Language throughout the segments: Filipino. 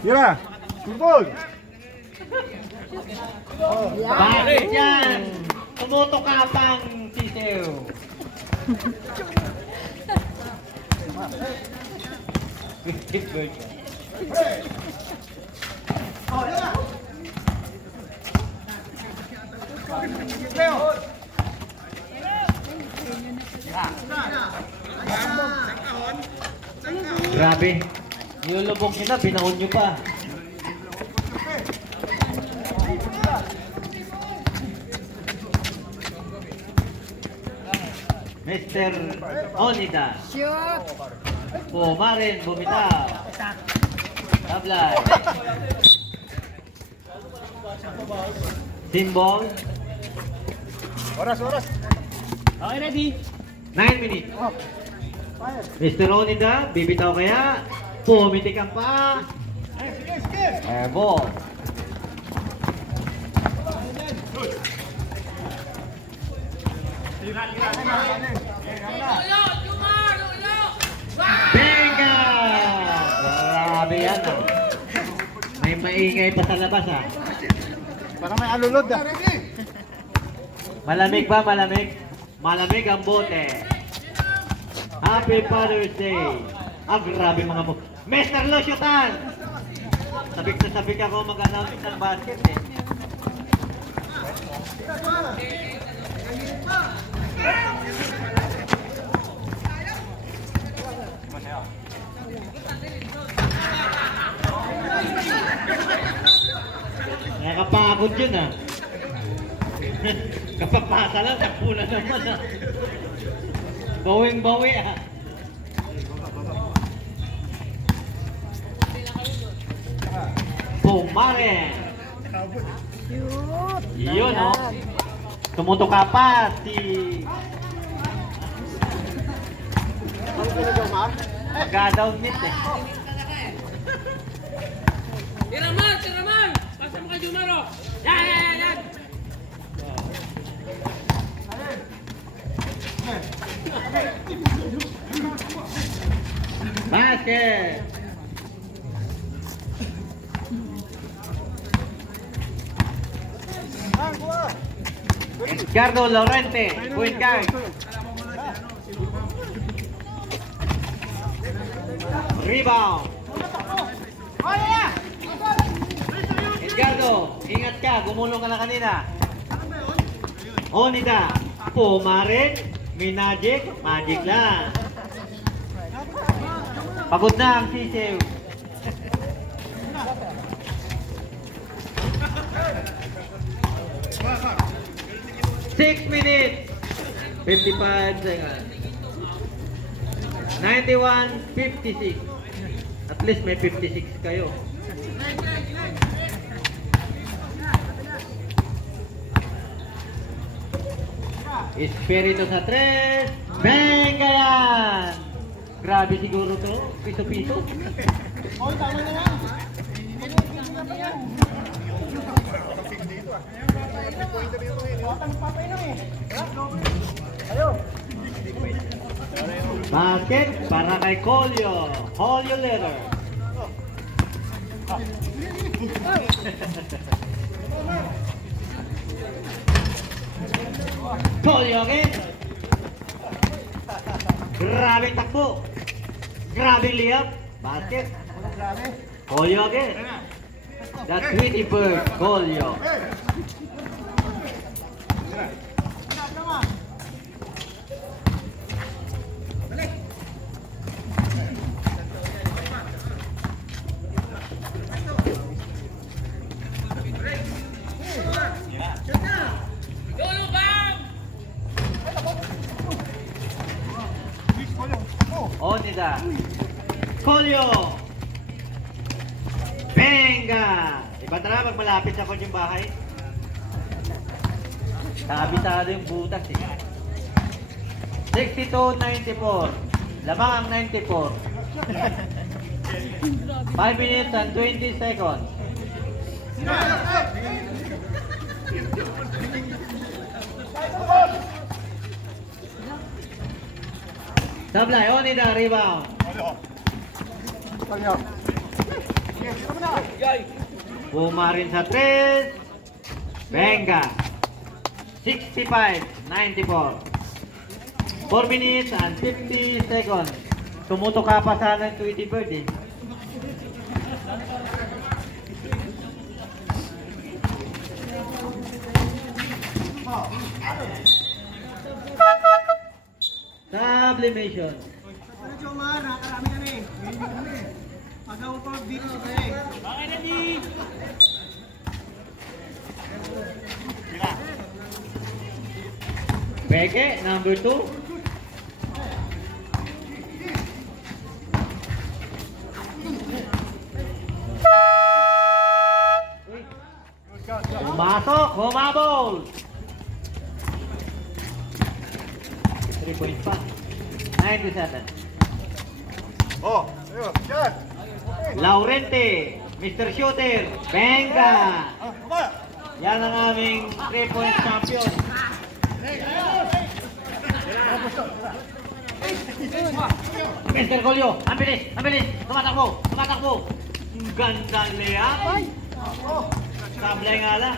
Tira. Tumbol. Bakit yan? Tumutokapang sisiw. Grabe. Nilulubog kita, binaon nyo pa. Mr. Onida. Shoot! Pumarin, bumitaw. Tablay. Simbol. Oras. Okay, ready? 9 minutes. Mr. Onida, bibitaw kaya? Pumitik ang pa. Ball. Benga! Grabe yan ah. May maingay pa sa labas ah. Parang may alulod ah. Malamig ba? Malamig? Malamig ang bote. Happy Father's Day. Grabe mga po. Mr. Losyutan! Sabik na sabik ako mag-announce ng basket eh. Nakakapagod yun ah. Kapapasa lang, takbo na naman ah. Bawing-bawi ah. Pumarin. Shoot! Yun oh. Tumutuka pa si... Mag-down net eh. Tiraman! Pasa mo kay Jumaro! Yan! Basket! Edgardo Laurente, point guard. Rebound. Edgardo, ingat ka, gumulong ka na kanina. Onida, pumarin, may magic lang. Pagod na ang sisiw. Six minutes, 55 seconds. 91-56. At least may 56 kayo. Espiritu sa tres. Benga yan! Grabe siguro to. Piso-piso. Oy, tama na lang. Basket para kay Colio. Colio letter. Colio again. Grabing takbo. Grabing liyap. Basket. Colio again. The Tweety Bird. Colio. Onida. Colio. Benga. Iba tara pag malapit sa kanyang bahay. Kabisado yung butas eh. 62-94. Lamang ang 94. 5 minutes and 20 seconds. Sablay, Onida, rebound. Kalyo. Pumarin sa 3. Venga. 65-94. 4 minutes and 50 seconds. Tumutok ka pa sana yung Tweety Bird eh. Sublimation. Ano Jomar, nakakarami na eh. Pagawa pa dito sa eh. Okay, ready? Peke, number 2. Pumasok, humabol. 3 points pa. 97. Oh, ayun, yan. Laurente, Mr. Shooter, Venga. Ah, baba. Yan ang aming 3-point champion. Mr. Colio, ang bilis, tumatakbo. Ang gandang layup. Sablay nga lang.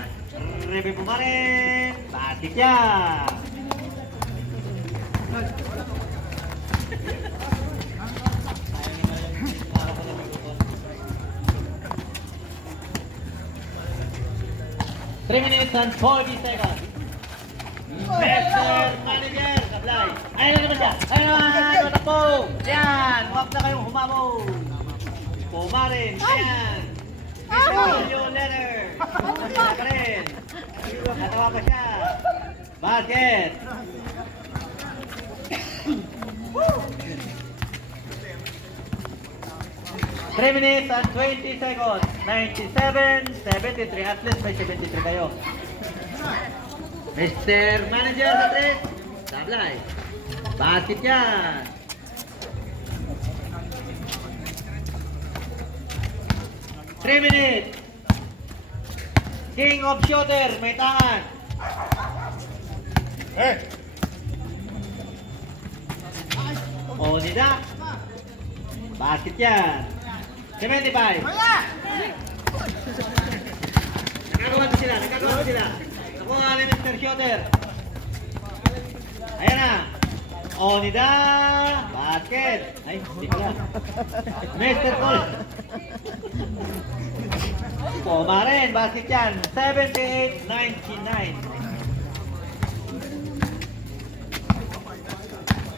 Rebe po pa rin. Basket yan. Three minutes and 40 seconds. Mr. Manager, sablay. Ayun na naman siya. Ayun naman, matakbo. Yan, huwag na kayong humabol. Pumarin, yan. Mr. Julio Letter. Pumunta ka rin. Natawa pa siya. Basket. Three minutes and 20 seconds. 97-73. At least may 73 kayo. Mr. Manager sa 3. Sablay. Basket yan. Three minutes. King of shooter. May tangan. Eh, Onida. Basket yan. 75. Nagkagawa na sila. Nakuha ni Mr. Shooter. Ayan na. Onida. Basket. Ay, hindi pala. Mr. Cole. Pumarin. Basket yan. 78-99.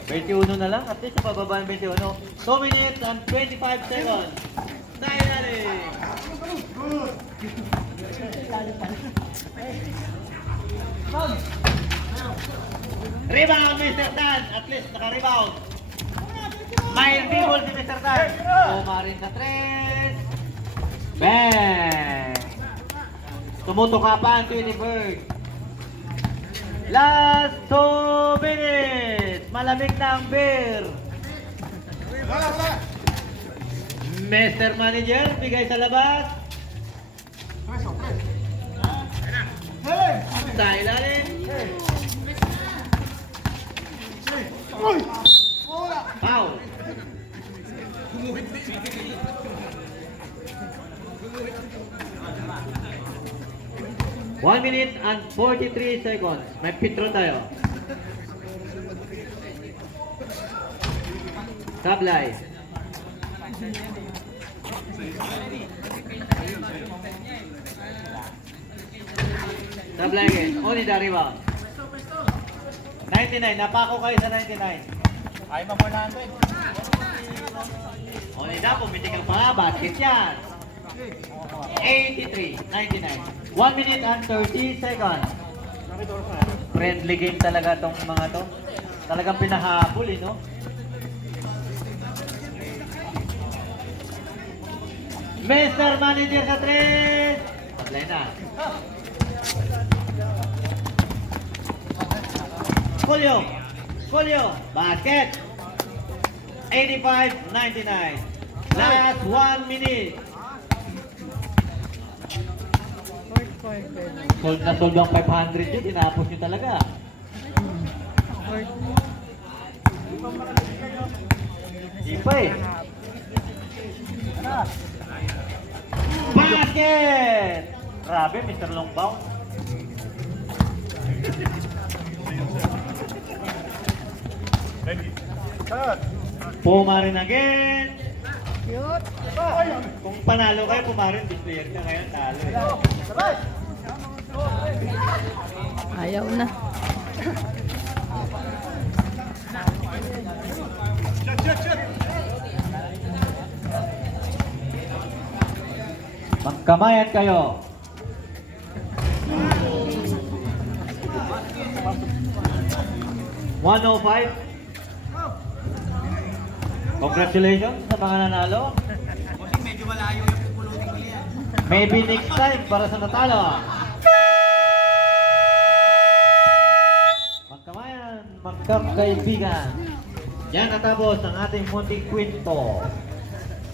21 na lang. At least pababa ng 21. 2 minutes and 25 seconds. Tayo na rin. Rebound, Mr. Tan. At least naka-rebound. May dribble si Mr. Tan. Pumarin sa 3. Bang! Tumutuka pa ang Tweety Bird. Last 2 minutes. Malamig na ang beer. wala. Mr. Manager, bigay sa labas. Hey! Sa ilalim. Uy! Foul. One minute and 43 seconds. May pitron tayo. Sablay. Sablay again. Only the rebound. 99. Napako kayo sa 99. Ay, ma-400. Only na, pumitikal pa. Basket yan. 83. 99. 1 minute and 30 seconds. Friendly game talaga tong mga to. Talagang pinahabol eh, no? Mr. Manager sa 3. Sablay na. Colio. Basket. 85-99. Last 1 minute. Sold na sold ang 500 yun. Inapos nyo talaga. Di pa eh. basket! Grabe, Mr. Longbound. Pumarin again. Kung panalo kayo, pumarin, displayer ka kayo, talo eh. Ayaw na. Magkamayan kayo. $105. Congratulations sa mga nanalo. Kasi medyo malayo yung pupulutin ko yan. Maybe next time para sa natalo. Magkamayan, magkakaibigan. Yan natapos ang ating munting kwento.